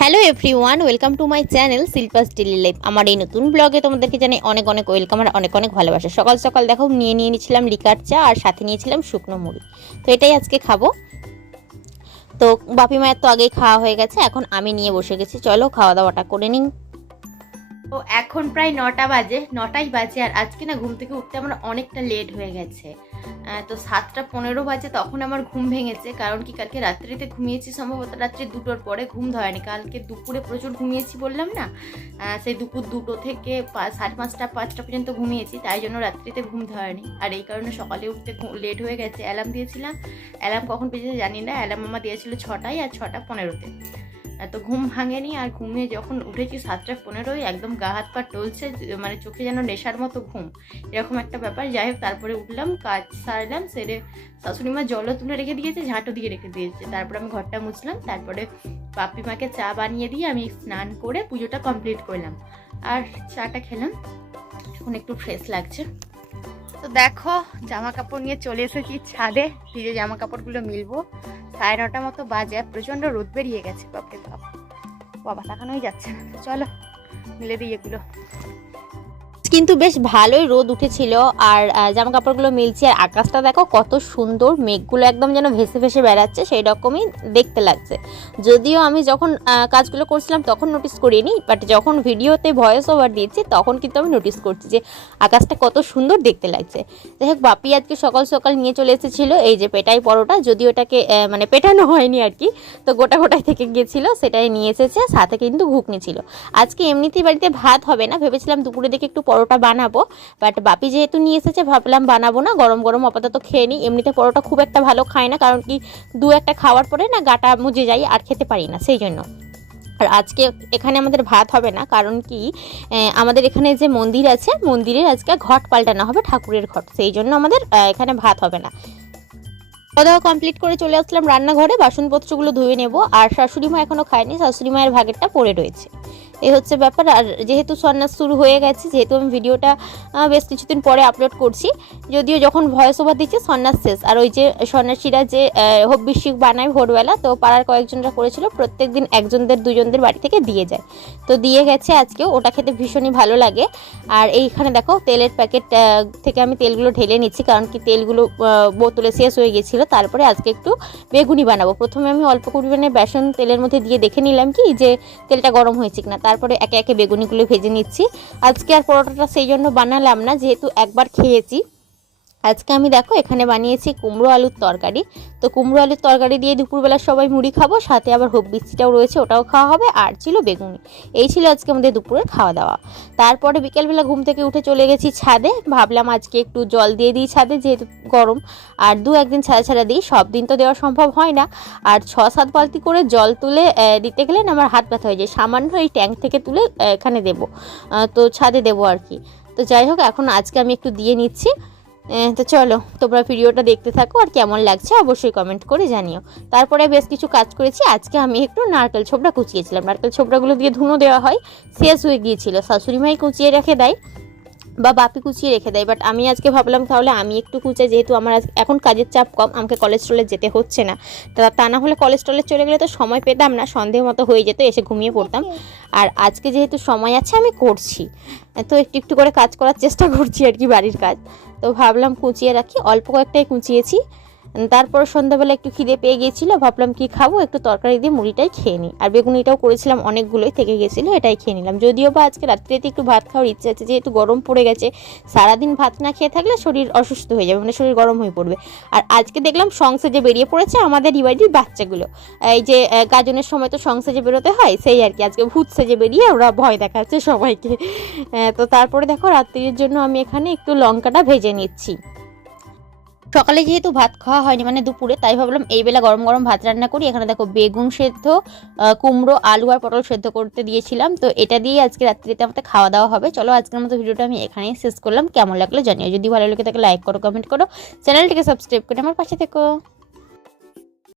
Hello everyone welcome to my channel Shilpa's daily life আমার এই নতুন ব্লগে তোমাদেরকে জানাই অনেক অনেক ওয়েলকাম আর অনেক অনেক ভালোবাসা। সকাল সকাল দেখো, নিয়ে নিয়ে নিয়েছিলাম লিকার চা আর সাথে নিয়েছিলাম শুকনো মুড়ি। তো এটাই আজকে খাব। তো বাপি মায়ের তো আগেই খাওয়া হয়ে গেছে, এখন আমি নিয়ে বসে গেছি। চলো খাওয়া দাওয়াটা করে নিই। তো এখন প্রায় নটা বাজে, নটাই বাজে, আর আজকে না ঘুম থেকে উঠতে আমার অনেকটা লেট হয়ে গেছে। তো সাতটা পনেরো বাজে তখন আমার ঘুম ভেঙেছে, কারণ কি কালকে রাত্রিতে ঘুমিয়েছি সম্ভবত রাত্রি দুটোর পরে, ঘুম ধরেনি। কালকে দুপুরে প্রচুর ঘুমিয়েছি বললাম না সেই দুপুর দুটো থেকে সাড়ে পাঁচটা পাঁচটা পর্যন্ত ঘুমিয়েছি, তাই জন্য রাত্রিতে ঘুম ধরেনি। আর এই কারণে সকালে উঠতে লেট হয়ে গেছে। অ্যালার্ম দিয়েছিলাম। অ্যালার্ম কখন পেয়েছে জানি না। অ্যালার্ম আমার দিয়েছিল ছটায়, আর ছটা পনেরোতে। তো ঘুম ভাঙেনি আর ঘুমিয়ে যখন উঠেছি সাতটা পনেরোই, একদম গা হাত পা টলছে মানে চোখে যেন নেশার মতো ঘুম। এরকম একটা ব্যাপার। যাই হোক, তারপরে উঠলাম, কাজ সারলাম, সেরে শাশুড়ি মা জলও তুলে রেখে দিয়েছে, ঝাঁটও দিয়ে রেখে দিয়েছে। তারপরে আমি ঘরটা মুছলাম, তারপরে পাপি মাকে চা বানিয়ে দিয়ে আমি স্নান করে পুজোটা কমপ্লিট করলাম। আর চাটা খেলাম, এখন একটু ফ্রেশ লাগছে। তো দেখো জামা কাপড় নিয়ে চলে এসেছি ছাদে ভিজে জামা কাপড়গুলো মিলবো। সাড়ে নটার মতো বাজে আর প্রচণ্ড রোদ বেরিয়ে গেছে বাপরে বাপ। বাবা, তাকানোই যাচ্ছে না। চলো, মিলে দিই এগুলো। কিন্তু বেশ ভালোই রোদ উঠেছিল আর জামা কাপড়গুলো মিলছে। আর আকাশটা দেখো কত সুন্দর, মেঘগুলো একদম যেন ভেসে ভেসে বেড়াচ্ছে সেই রকমই দেখতে লাগছে। যদিও আমি যখন কাজগুলো করছিলাম তখন নোটিস করিনি বাট যখন ভিডিওতে ভয়েস ওভার দিয়েছি তখন কিন্তু আমি নোটিস করছি যে আকাশটা কত সুন্দর দেখতে লাগছে। যাই হোক, বাপি আজকে সকাল সকাল নিয়ে চলে এসেছিল, এই যে পেটাই পরোটা, যদিও ওটাকে মানে পেটানো হয়নি আর কি, তো গোটা গোটায় থেকে গিয়েছিল, সেটাই নিয়ে এসেছে, সাথে কিন্তু ঘুগনি ছিল। আজকে এমনিতেই বাড়িতে ভাত হবে না, ভেবেছিলাম দুপুরে দিকে একটু পরোটা বানাবো বাট বাপি যেহেতু নিয়ে এসেছে, ভাবলাম বানাবো না, গরম গরম আপাতত খেয়ে নিই। এমনিতে পরোটা খুব একটা ভালো খায় না, কারণ কি দু একটা খাওয়ার পরে না গাটা মুজে যাই আর খেতে পারি না, সেই জন্য। আর আজকে এখানে আমাদের ভাত হবে না, কারণ কি আমাদের এখানে যে মন্দির আছে, মন্দিরের আজকে ঘট পাল্টানো হবে, ঠাকুরের ঘট, সেই জন্য আমাদের এখানে ভাত হবে না। খাওয়া দাওয়া কমপ্লিট করে চলে আসলাম রান্নাঘরে, বাসনপত্রগুলো ধুয়ে নেব, আর শাশুড়ি মা এখনও খায়নি শাশুড়ি মায়ের ভাগেরটা পড়ে রয়েছে। এই হচ্ছে ব্যাপার। আর যেহেতু সন্ন্যাস শুরু হয়ে গেছে, যেহেতু আমি ভিডিওটা বেশ কিছুদিন পরে আপলোড করছি, যদিও যখন ভয়েস ওভার দিচ্ছি, সন্ন্যাস শেষ। আর ওই যে সন্ন্যাসীরা যে হব্বিষ্যিক বানায় ভোরবেলা, তো পাড়ার কয়েকজনরা করেছিল, প্রত্যেক দিন একজনদের, দুজনদের বাড়ি থেকে দিয়ে যায়। তো দিয়ে গেছে আজকে, ওটা খেতে ভীষণই ভালো লাগে। আর এইখানে দেখো, তেলের প্যাকেট থেকে আমি তেলগুলো ঢেলে নিচ্ছি, কারণ কি তেলগুলো বোতলে শেষ হয়ে গেছিল। তারপরে আজকে একটু বেগুনি বানাবো। প্রথমে আমি অল্প পরিমাণে বেসন তেলের মধ্যে দিয়ে দেখে নিলাম কি, যে তেলটা গরম হয়েছে কিনা। তারপরে একে একে বেগুনিগুলো ভেজে নিচ্ছি। আজকে আর পরোটাটা সেই জন্য বানালাম না, যেহেতু একবার খেয়েছি। আজকে আমি দেখো এখানে বানিয়েছি কুমড়ো আলুর তরকারি। তো কুমড়ো আলুর তরকারি দিয়ে দুপুরবেলা সবাই মুড়ি খাব, সাথে আবার হোপ বিচিটাও রয়েছে, ওটাও খাওয়া হবে, আর ছিল বেগুনি। এই ছিল আজকে আমাদের দুপুরের খাওয়া দাওয়া। তারপরে বিকেলবেলা ঘুম থেকে উঠে চলে গেছি ছাদে। ভাবলাম আজকে একটু জল দিয়ে দিই ছাদে, যেহেতু গরম। আর দু একদিন ছাড়া ছাড়া দিই, সব দিন তো দেওয়া সম্ভব হয় না। আর ছ সাত বালতি করে জল তুলে দিতে গেলে না আমার হাত ব্যথা হয়ে যায়। সামান্য এই ট্যাঙ্ক থেকে তুলে এখানে দেবো। তো ছাদে দেবো আর কি। তো যাই হোক, এখন আজকে আমি একটু দিয়ে নিচ্ছি। তো চলো, তোমরা ভিডিওটা দেখতে থাকো আর কেমন লাগছে অবশ্যই কমেন্ট করে জানিও। তারপরে বেশ কিছু কাজ করেছি, আজকে আমি একটু নারকেল ছোবড়া কুচিয়েছিলাম। নারকেল ছোবড়াগুলো দিয়ে ধুনো দেওয়া হয়, শেষ হয়ে গিয়েছিল। শাশুড়ি মাই কুচিয়ে রেখে দেয়। বা বাপি কুচিয়ে রেখে দেয়। বাট আমি আজকে ভাবলাম তাহলে আমি একটু কুচাই যেহেতু আমার এখন কাজের চাপ কম আমাকে কলেস্ট্রলে যেতে হচ্ছে না। তা তা না হলে কলেস্ট্রলে চলে গেলে তো সময় পেতাম না সন্দেহ মতো হয়ে যেত এসে ঘুমিয়ে পড়তাম। আর আজকে যেহেতু সময় আছে আমি করছি। তো একটু একটু করে কাজ করার চেষ্টা করছি আর কি বাড়ির কাজ। তো ভাবলাম কুচিয়ে রাখি অল্প কয়েকটাই কুচিয়েছি। তারপর সন্ধ্যাবেলা একটু খিদে পেয়ে গিয়েছিল, ভাবলাম কি খাব? একটু তরকারি দিয়ে মুড়িটাই খেয়ে নিই। আর বেগুনিটাও করেছিলাম, অনেকগুলোই থেকে গেছিল এটাই খেয়ে নিলাম। যদিও বা আজকে রাত্রিতে একটু ভাত খাওয়ার ইচ্ছে আছে, যেহেতু গরম পড়ে গেছে, সারাদিন ভাত না খেয়ে থাকলে শরীর অসুস্থ হয়ে যাবে মানে শরীর গরম হয়ে পড়বে। আর আজকে দেখলাম সংসে যে বেরিয়ে পড়েছে, আমাদের বাড়ির বাচ্চাগুলো। এই যে গাজনের সময় তো সংসে যে বেরোতে হয়, সেই আর কি, আজকে ভূত সেজে বেরিয়ে ওরা ভয় দেখাচ্ছে সবাইকে। তো তারপরে দেখো, রাত্রির জন্য আমি এখানে একটু লঙ্কাটা ভেজে নিচ্ছি। সকালে যেহেতু ভাত খাওয়া হয়নি মানে দুপুরে, তাই ভাবলাম এই বেলা গরম গরম ভাত রান্না করি। এখানে দেখো বেগুন সেদ্ধ কুমড়ো, আলু আর পটল সেদ্ধ করতে দিয়েছিলাম। তো এটা দিয়ে আজকে রাত্রিতে আমাদের খাওয়া দাওয়া হবে। চলো আজকের মতো ভিডিওটা আমি এখানেই শেষ করলাম। কেমন লাগল জানিও। যদি ভালো লাগে তাকে লাইক করো, কমেন্ট করো। চ্যানেলটিকে সাবস্ক্রাইব করে আমার পাশে থেকো।